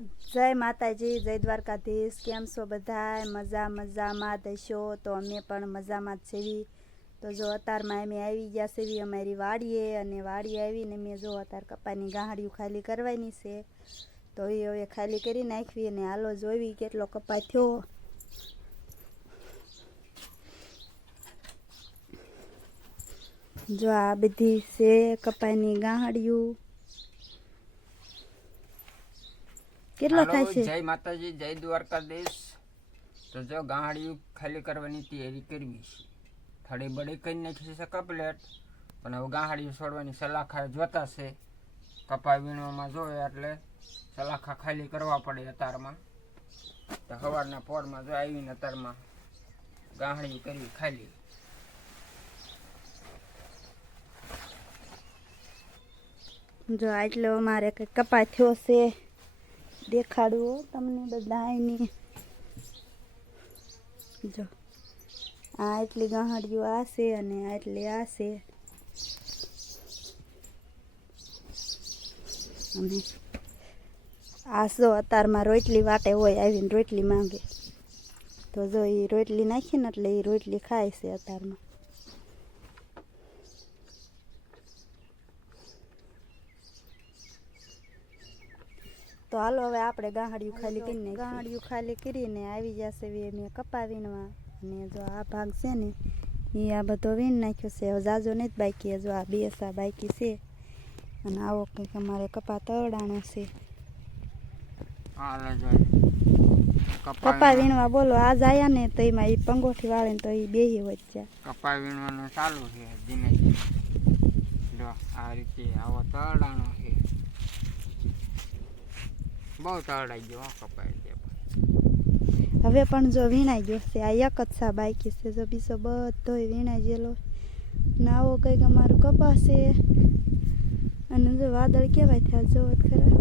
જય માતાજી, જય દ્વારકાધીશ। કેમ છો બધાય? મજામાં દઈશો તો અમે પણ મજામાં જ છીએ। તો જો અતારમાં અમે આવી ગયા છીએ અમારી વાડીએ, અને વાડીએ આવીને મેં જો અતાર કપાની ગાંહડિયું ખાલી કરવાની છે, તો એ હવે ખાલી કરી નાખવી અને હાલો જોવી કેટલો કપા થયો। જો આ બધી છે કપાની ગાંહડિયું। કેટલો થાય છે? જય માતાજી, જય દ્વારકાધીશ। તો જો ગાંહડિયું ખાલી કરવાની તૈયારી કરવી છે। થડી બડી કરી નાખી છે કપલેટ, પણ હવે ગાંહડિયું છોડવાની સલાખા જોતા છે। કપા વીણવામાં જોઈએ એટલે સલાખા ખાલી કરવા પડે અતારમાં। તો સવારના પોરમાં જો આવીને અતારમાં ગાંહડિયું કરવી ખાલી। જો આટલો અમારે કંઈક કપા થયો છે, દેખાડું તમને બધાને। જો આ એટલી ગાંહડિયું આ છે અને આટલી આ છે, અને આ જો અતારમાં રોટલી વાટે હોય આવીને રોટલી માંગે, તો જો એ રોટલી નાખીને એટલે એ રોટલી ખાય છે અતારમાં। તો હાલો હવે આપણે ગાંહડિયું ખાલી કરીને ગાંહડિયું ખાલી કરીને આવી જશે અમે કપા વીણવા। અને જો આ ભાગ છે ને એ આ બધો વીણ નાખ્યો છે, હવે જાજો નથી બાકી, જો આ બેસા બાકી છે। અને આવો કંઈક અમારે કપા તળાણો છે। કપા વીણવા બોલો આજ આયા ને તો એમાં એ પંગોઠી વાળે ને તો એ બેહી વચ્ચે કપા વીણવાનું ચાલુ છે ધીમે ધીમે। જો આ રીતે આવો તળાણો છે, બહુ તળાઈ ગયો કપા એટલે। હવે પણ જો વીણાઈ ગયો છે, આ એક જ સા બાકી છે, જો બીજો બધોય વીણાઈ ગયેલો ને આવો કંઈક અમારો કપા છે। અને જો વાદળ કેવાય થયા જોવો ખરા,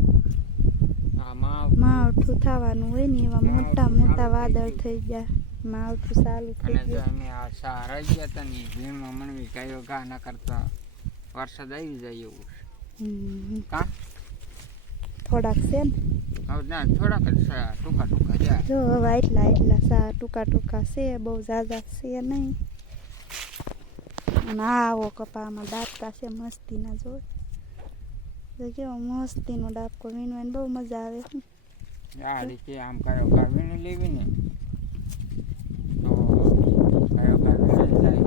માવઠું થવાનું હોય ને એવા મોટા મોટા વાદળ થઈ ગયા, માવઠું ચાલુ થઈ ગયું। અમે આ સા રહી ગયા હતા ને વીણમાં મનવી કયો ગા ના કરતા વરસાદ આવી જાય એવું છે। કા થોડાક છે ને, ના થોડાક જ ટૂંકા ટૂંકા જાય। જો હવે એટલા સા ટૂંકા ટૂંકા છે, બહુ ઝાઝા છે નહીં। અને આવો કપામાં ડાબકા છે મસ્તીના, જો કેવો મસ્તીનો ડાબકો વીણવાની બહુ મજા આવે। આ રીતે આમ કયો કા વીણી લેવી ને તો કયો કા વીણી જાય,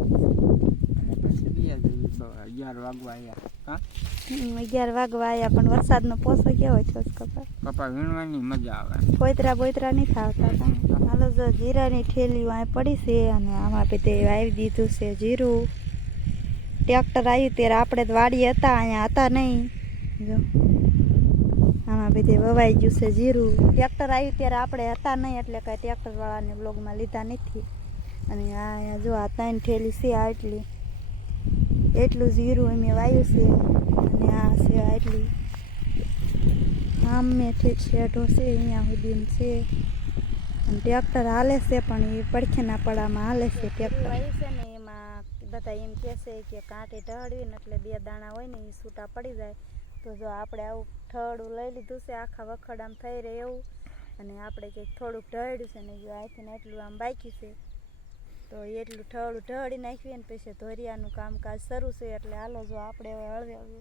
અને પછી બીજા જેવી 11 વાગવા આવ્યા। કા 11 વાગવા આવ્યા, પણ વરસાદનો પોસો કેવો થયો કપા વીણવાની મજા આવે, બોતરા નહીં આવતા। હાલો જો જીરાની ઠેલીઓ અહીં પડી છે, અને આમાં બધે વાવી દીધું છે જીરું। ટ્રેક્ટર આવ્યું ત્યારે આપણે તો વાડીએ હતા, અહીંયા હતા નહીં, જો આમાં બધે વવાઈ ગયું છે જીરું। ટ્રેક્ટર આવ્યું ત્યારે આપણે હતા નહીં એટલે કાંઈ ટ્રેક્ટરવાળાને બ્લોગમાં લીધા નથી। અને આ અહીંયા જો આ 3 ઠેલી છે, એટલું જીરું અમે વાવ્યું છે। અને આ છે આટલી આમેથી શેઢો છે અહીંયા સુધી છે, અને ટ્રેક્ટર હાલે છે, પણ એ પડખેના પડામાં હાલે છે ટ્રેક્ટર આવ્યું છે ને એમાં બધા એમ કહે છે કે કાંટે ઢળવી ને એટલે 2 દાણા હોય ને એ છૂટા પડી જાય। તો જો આપણે આવું ઠળું લઈ લીધું છે, આખા વખડામાં થઈ રહે એવું, અને આપણે કંઈક થોડુંક ઢળ્યું છે ને જો આથી ને એટલું આમ બાકી છે, તો એટલું ઠળું ઢળી નાખીએ ને પછી ધોરિયાનું કામકાજ શરૂ છે। એટલે હાલો જો આપણે હવે હળવે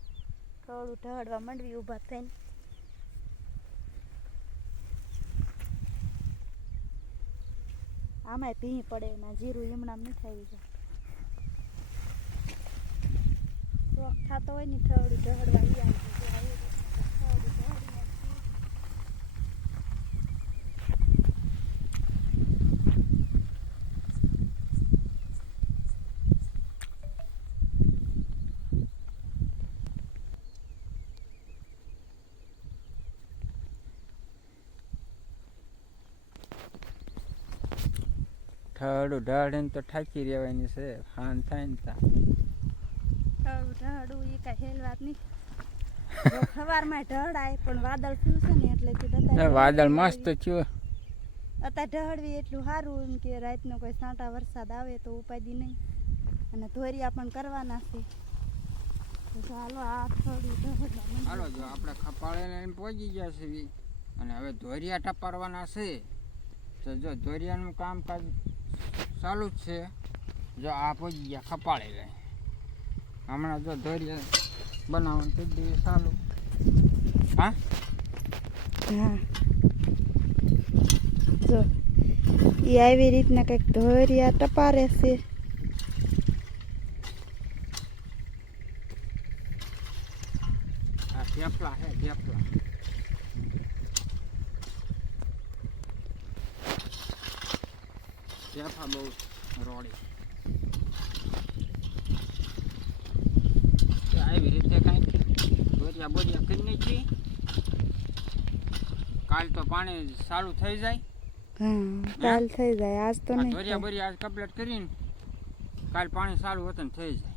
થોડું ઢળવા માંડવી ઊભા થઈને। આમાંય ભીં પડે એમાં જીરું ઈમણામ નથી આવી જાય, શોખ થતો હોય ને થોડું ઢળવા ઠાડું ઢાળીને તો થાકી રહેવાની છે, ખાન થાય ને તા ઢળું એ કાંઈ હેલ વાત નહીં। સવારમાં ઢળાય પણ વાદળ થયું છે ને એટલે વાદળ મસ્ત થયું, અત્યારે ઢળવી એટલું સારું, એમ કે રાતનો કોઈ સાંટા વરસાદ આવે તો ઉપાધી નહીં, અને ધોરિયા પણ કરવાના છે। તો હાલો આ થોડું ઢળવા હાલો જો આપણે ખપાળે લઈને પહોંચી ગયા છીએ। અને હવે ધોરિયા ટપારવાના છે. તો જો ધોરિયાનું કામકાજ ચાલુ જ છે. જો આ પહોંચી ગયા ખપાળી લઈ. હમણાં જો ધોરિયા બનાવવાનું કરી દઈએ ચાલુ. હા હા જો એ આવી રીતના કંઈક ધોરિયા ટપારે છે. આ થેપલા છે થેપલા. થેપલા બહુ રોડી. આવી રીતે કાંઈક ધોરિયા બોરિયા કરી નાખી. કાલ તો પાણી ચાલુ થઈ જાય. હા કાલ થઈ જાય, આજ તો આ નહીં ધોરિયા થાય. બોરિયા આજ કમ્પ્લીટ કરીને કાલ પાણી ચાલુ હોતું ને થઈ જાય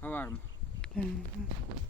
સવારમાં. હા